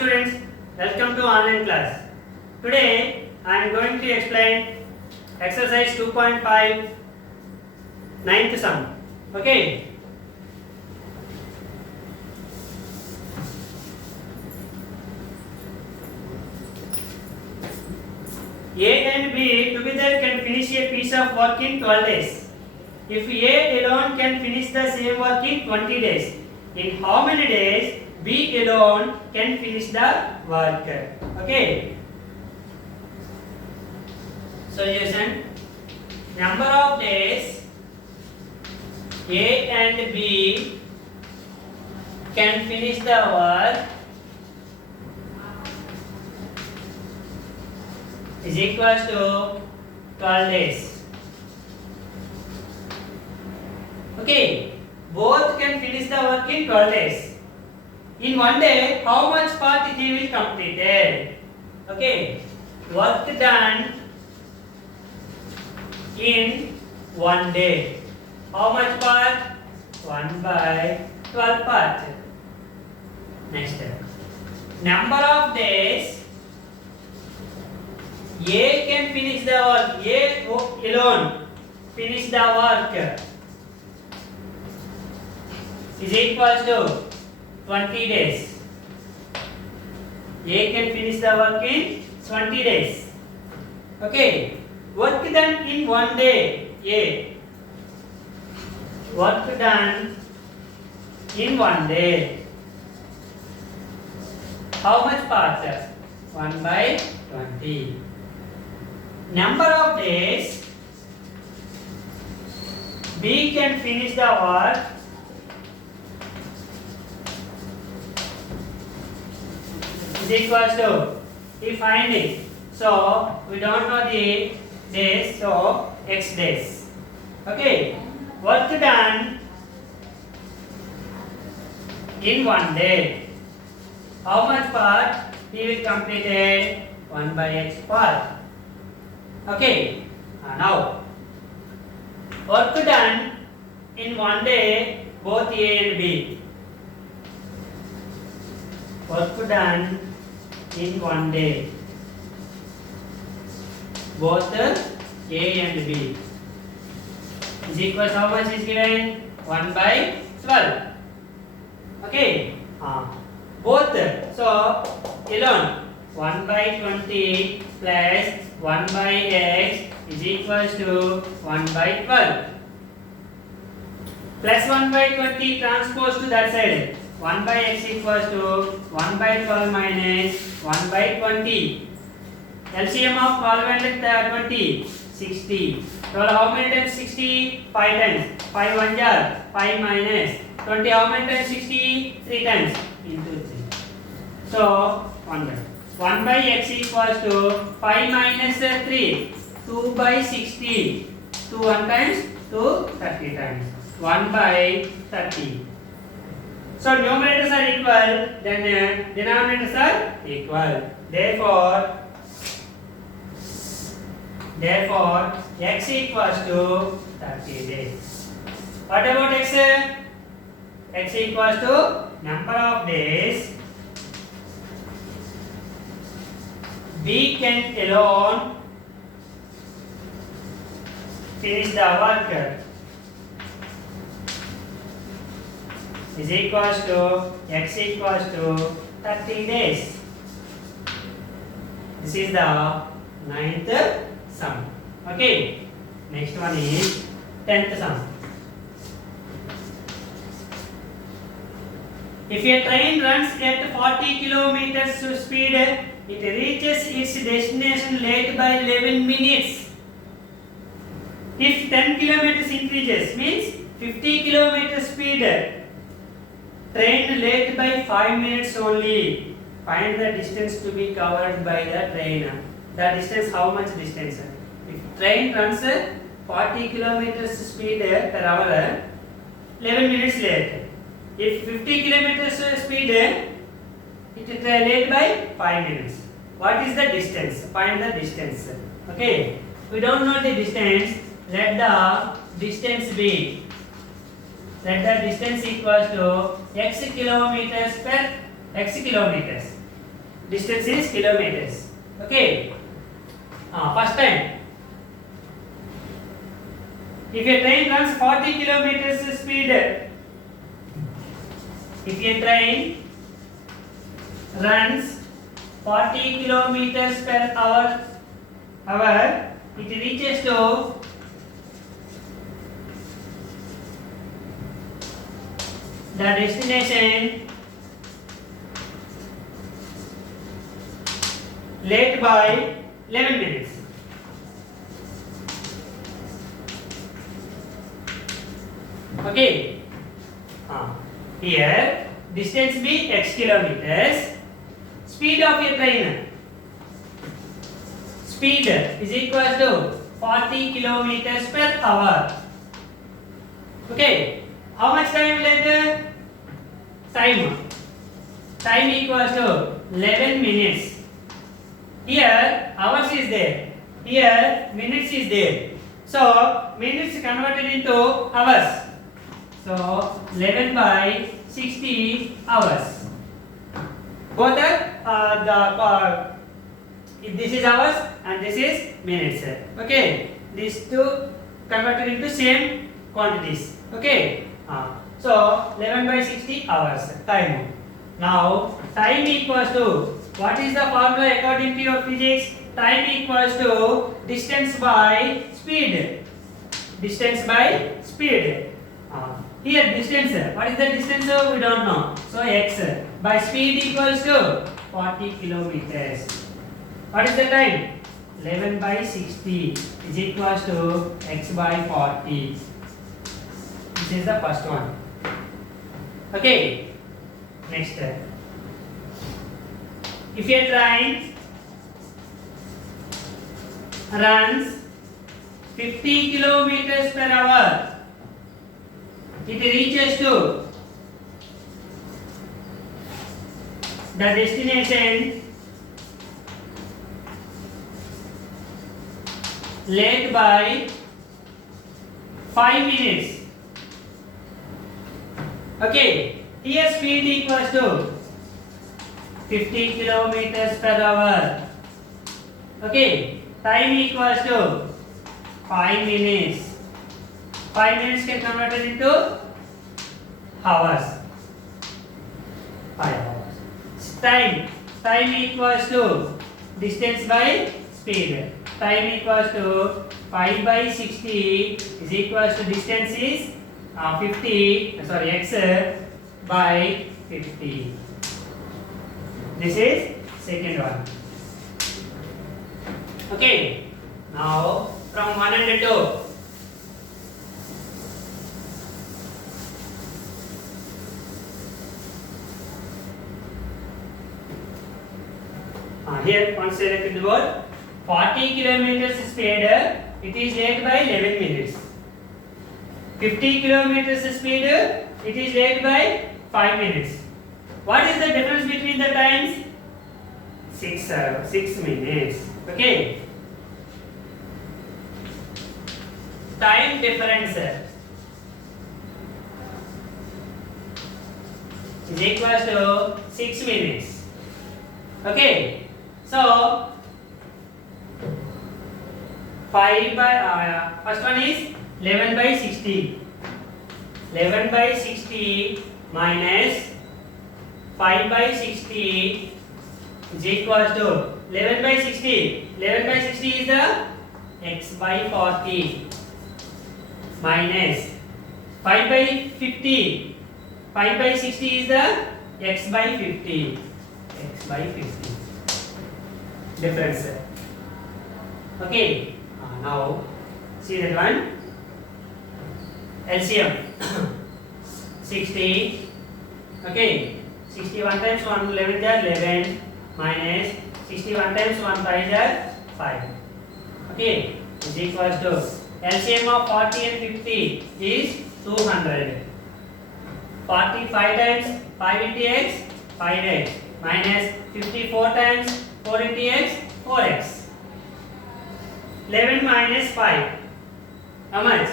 students, welcome to online class. Today I am going to explain exercise 2.5 ninth sum. Okay. A and B together can finish a piece of work in 12 days. If A alone can finish the same work in 20 days, in how many days B alone can finish the work? Okay. Solution: number of days A and B can finish the work is equals to 12 days. Okay, both can finish the work in 12 days. In one day, how much part he will completed? Okay, work done in one day. How much part? 1 by 12 part. Next step. Number of days A can finish the work. A alone finish the work is equals to 20 days. A can finish the work in 20 days. Okay. Work done in one day. A. Work done in one day. How much part? 1 by 20. Number of days B can finish the work is equals to, we find it. So we don't know the days, so x days. Okay, work done in one day. How much part he will complete? 1 by x part. Okay, now work done in one day, both A and B. Work done in one day, both A and B is equals, how much is given? 1 by 12. Okay, both, so alone 1 by 20 plus 1 by x is equals to 1 by 12. Plus 1 by 20 transpose to that side. 1 by x equals to 1 by 12 minus 1 by 20. LCM of 12 and 20, 60. 12 how many times 60? 5 times. 5 1 jar, 5 minus 20 how many times 60? 3 times into 3. So 1 by 1 by x equals to 5 minus 3, 2 by 60. 2 1 times, 2 30 times. 1 by 30. So numerators are equal, then denominators are equal. Therefore, x equals to 30 days. What about x? X equals to number of days B can alone finish the work is equals to x equals to 30 days. This is the ninth sum. Okay. Next one is 10th sum. If a train runs at 40 kilometers speed, it reaches its destination late by 11 minutes. If 10 kilometers increases, means 50 kilometers speed, train late by 5 minutes only. Find the distance to be covered by the train. The distance, how much distance? If train runs 40 kilometers speed per hour, 11 minutes late. If 50 kilometers speed, it is late by 5 minutes. What is the distance? Find the distance. Okay. We don't know the distance. Let the distance be. Let the distance equals to x kilometers per x kilometers. distance is kilometers. Okay. First time. If a train runs 40 kilometers speed, if a train runs 40 kilometers per hour, it reaches to the destination late by 11 minutes. Okay. Here distance be x kilometers. Speed of a train. Speed is equal to 40 kilometers per hour. Okay. How much time later? Time equals to 11 minutes. Here hours is there. Here minutes is there. So minutes converted into hours. So 11 by 60 hours. Both are this is hours and this is minutes. Okay. These two converted into same quantities. Okay. So 11 by 60 hours time. Now time equals to, what is the formula according to your physics? Time equals to distance by speed. Distance by speed. Here distance, what is the distance? We don't know. So x by speed equals to 40 kilometers. What is the time? 11 by 60 is equals to x by 40. This is the first one. Okay. Next. If a train runs 50 kilometers per hour, it reaches to the destination late by 5 minutes. Okay, here speed equals to 50 kilometers per hour. Okay, time equals to 5 minutes. 5 minutes can convert it into hours. 5 hours. Time equals to distance by speed. Time equals to 5 by 60 is equals to distance is 50. Sorry, x by 50. This is second one. Okay. Now from 1 and 2. Here once selected the word 40 kilometers speed, it is late by 11 minutes. 50 kilometers speed, it is late by 5 minutes. What is the difference between the times? 6 minutes. Okay. Time difference is equals to 6 minutes. Okay. So 5 by first one is 11 by 60. 11 by 60 minus 5 by 60 is equals to 11 by 60. 11 by 60 is the x by 40 minus 5 by 50. 5 by 60 is the x by 50. X by 50. Difference. Okay. Now see that one. LCM 60. Okay. 61 times 1 11 is 11 minus 61 times 1 5 is 5. Okay. Is equals to LCM of 40 and 50 is 200. 45 times 5 into x 5x minus 54 times 4 into x 4x. 11 minus 5. How much?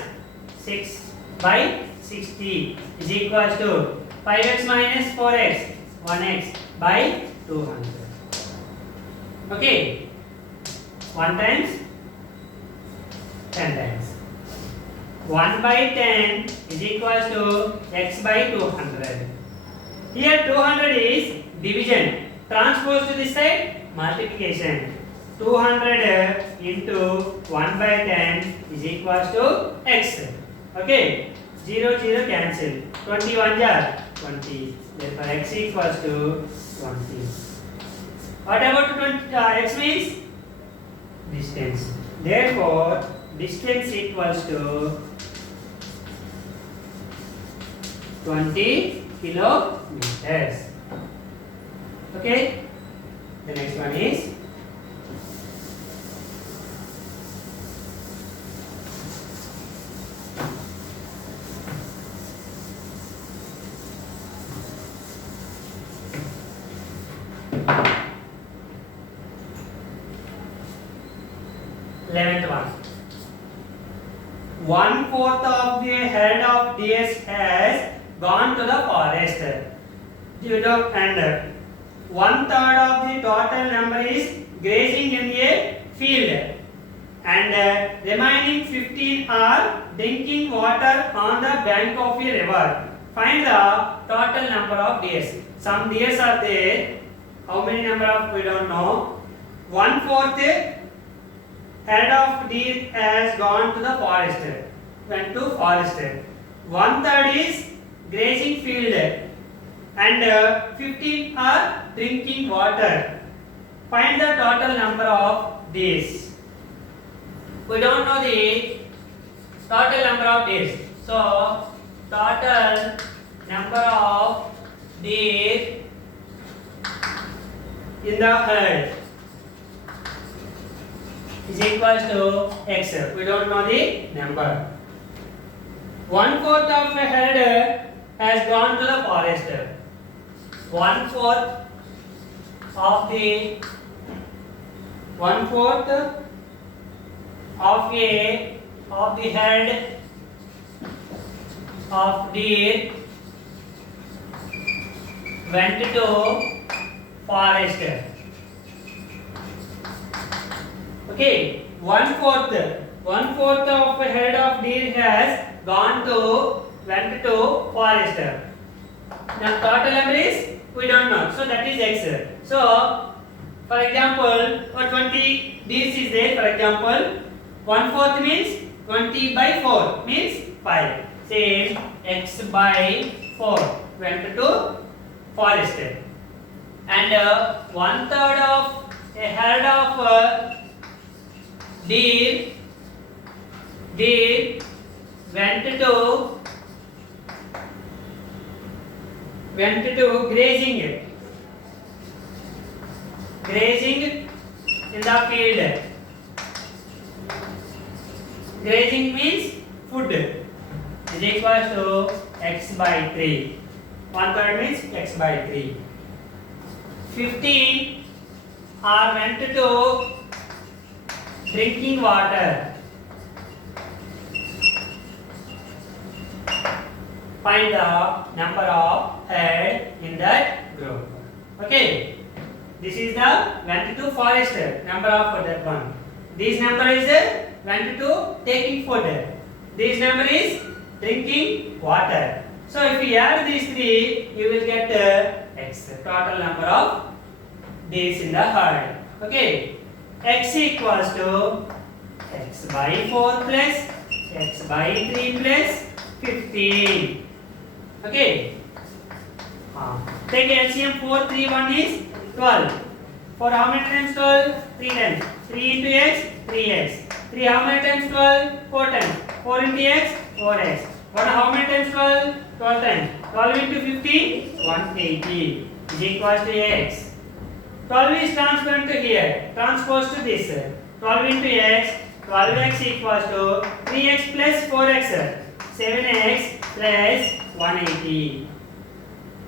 6 by 60 is equals to 5x minus 4x 1x by 200. Okay, 1 times 10 times. 1 by 10 is equal to x by 200. Here 200 is division. Transpose to this side, multiplication. 200 into 1 by 10 is equal to x. Okay, 0 0 cancel. 21 jar 20. Therefore x equals to 20. What about 20, x means distance. Therefore distance equals to 20 kilometers. Okay, the next one is one. 1/4 of the head of deers has gone to the forest. And 1/3 of the total number is grazing in a field. And remaining 15 are drinking water on the bank of a river. Find the total number of deers. Some deers are there. How many number of we don't know. 1/4 head of deer has gone to the forest. Went to forest. 1/3 is grazing field. And 15 are drinking water. Find the total number of days. We don't know the total number of days. So total number of deer in the herd is equal to x. We don't know the number. 1/4 of a herd has gone to the forest. 1/4 of the 1/4 of the head of deer went to forest. Okay, 1/4 of a head of deer has went to forest. Now total number is we don't know, so that is x. So for example, 20 deers is there. For example, 1/4 means 20 by 4 means 5. Same, x by 4 went to forest. And 1/3 of a herd of deer went to grazing in the field. Grazing means food is equal to x by 3. 1/3 means x by 3. 15 are went to drinking water. Find the number of head in that group. Okay, this is the went to forest number of that one. This number is went to taking food. This number is drinking water. So if you add these three, you will get x, total number of days in the herd. Okay, x equals to x by 4 plus x by 3 plus 15. Okay, take LCM. 4 3 1 is 12. For how many times 12? 3 times. 3 into x, 3x. 3 how many times 12? 4 times. 4 into x, 4x. What how many times 12? 12 times. 12 into 15, 180 is equal to x. 12 is transferred to here. Transpose to this. 12 into x, 12x equals to 3x plus 4x. 7x plus 180.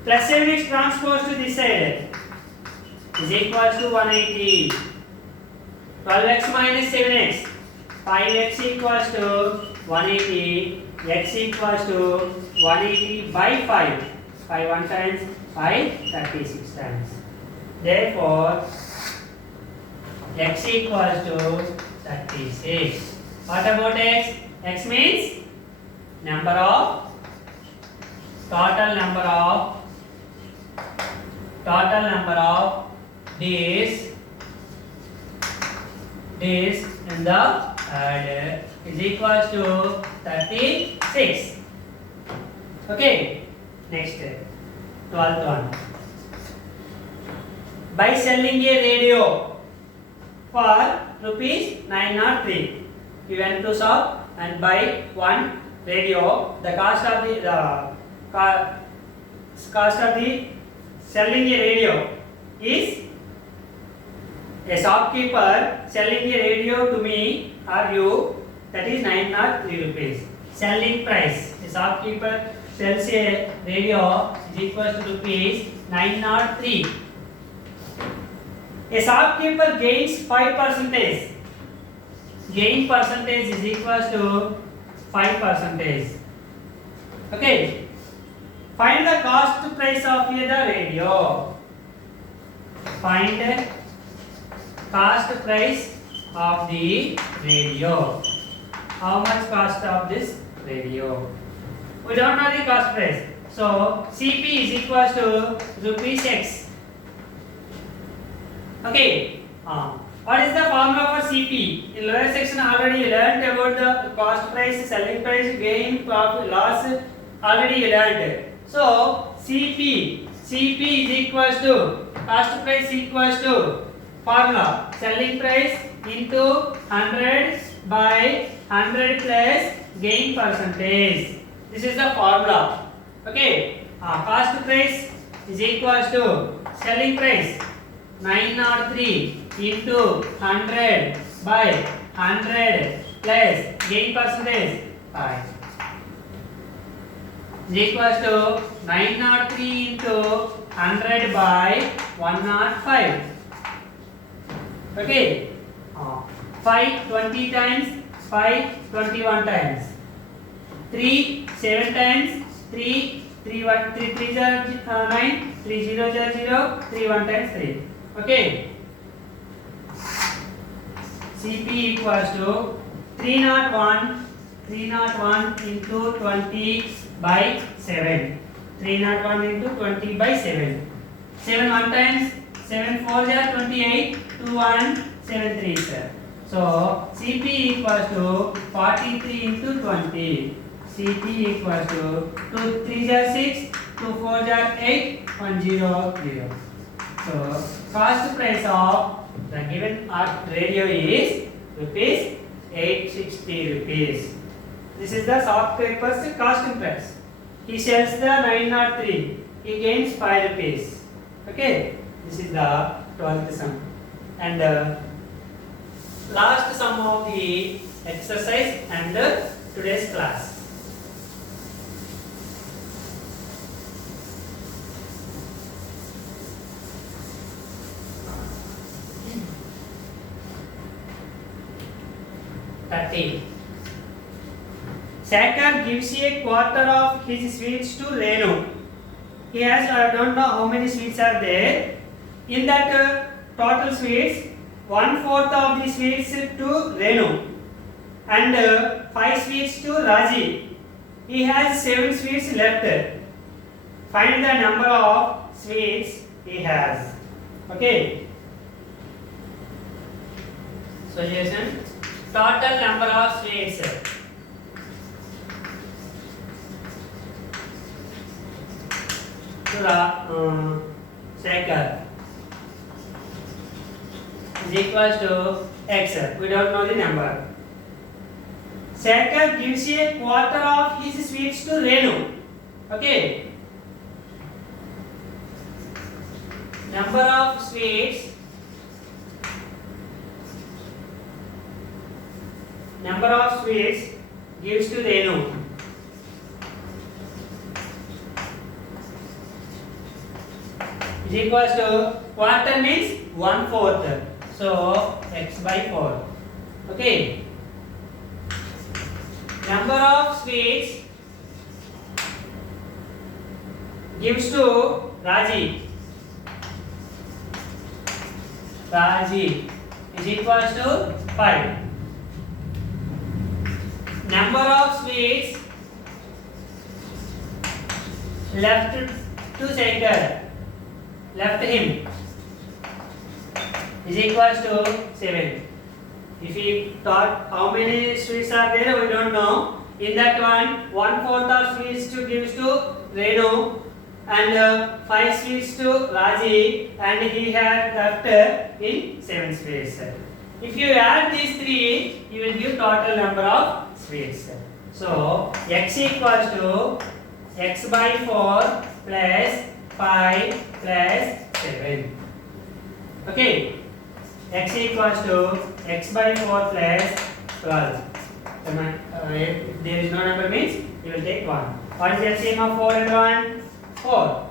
Plus 7x transpose to this side is equal to 180. 12x minus 7x. 5x equals to 180. X equals to 180 by 5. 5 1 times, 5 36 times. Therefore, x equals to 36. What about x? X means number of total number of days in the adder is equals to 36. Okay, next 12th one. By selling a radio for rupees 903, you went to shop and buy one radio. The cost of the selling a radio is, a shopkeeper selling a radio to me or you, that is 903 rupees. Selling price, a shopkeeper sells a radio is equal to rupees 903. A shopkeeper gains 5%. Gain percentage is equal to 5%. Okay. Find the cost price of the radio. Find cost price of the radio. How much cost of this radio? We don't know the cost price. So CP is equal to rupees X. Okay. What is the formula for CP? In lower section already learned about the cost price, selling price, gain, profit, loss. Already learned. So CP is equals to cost price equals to formula selling price into 100 by 100 plus gain percentage. This is the formula. Okay. Cost price is equals to selling price 903 into 100 by 100 plus gain percentage 5 is equals to 903 into 100 by 105. Okay. 5 20 times, 5 21 times, 3 7 times, 3 3 1 3 3 9, 3 0 0, 3 1 times 3. Okay. CP equals to 301 into 20 by 7. 301 into 20 by 7. 7 1 times, 7 4 28, 2 1 7 3 sir. So CP equals to 43 into 20. CP equals to 2 3 6, 2 4 8, 1 0 0. So cost price of the given radio is rupees 860 rupees. This is the shopkeeper's cost price. He sells the 903. He gains 5 rupees. Okay. This is the 12th sum. And last sum of the exercise and today's class. Sacker gives a quarter of his sweets to Renu. He has, I don't know how many sweets are there. In that total sweets, 1/4 of the sweets to Renu and 5 sweets to Raji. He has 7 sweets left. Find the number of sweets he has. Okay. Solution. Total number of sweets. To Sacker is equals to X. We don't know the number. Sacker gives a quarter of his sweets to Renu. Okay. Number of sweets. Number of sweets gives to Renu. Is equals to quarter means 1/4. So X by 4. Okay. Number of sweets gives to Raji. is equals to 5. Number of sweets left to center, left him, is equals to 7. If we thought how many sweets are there, we don't know. In that one, 1/4 of sweets to gives to Renu and 5 sweets to Raji, and he had left in 7 sweets. If you add these three, you will give total number of sweets. So x equals to x by 4 plus 5 plus 7. Okay. X equals to x by 4 plus 12. If there is no number means you will take 1. What is the LCM of 4 and 1? 4.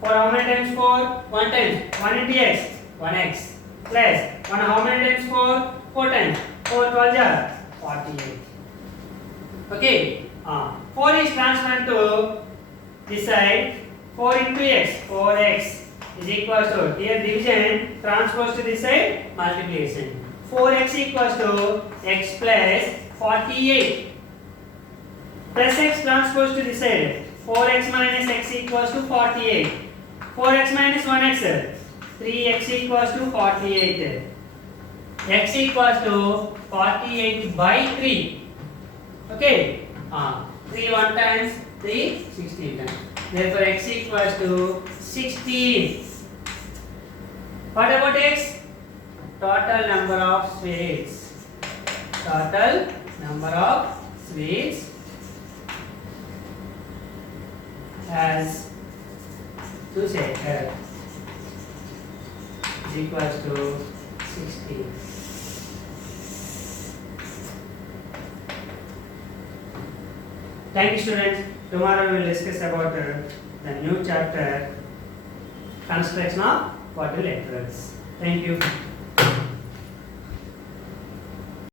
4 how many times 4? 1 times. 1 into x. 1x. Plus 1 how many times 4? 4 times. 4 12 are 48. Okay. 4 is transferred to this side. 4 into x. 4x is equals to, here division, transpose to this side, multiplication. 4x equals to x plus 48 plus x transpose to this side. 4x minus x equals to 48. 4x minus 1x, 3x equals to 48. X equals to 48 by 3. Okay. 3 1 times 3 16 times. Therefore x equals to 16. What about x? Total number of sweets. Total number of sweets has to say is equals to 16. Thank you, students. Tomorrow we will discuss about the new chapter, construction of quadrilaterals. Thank you.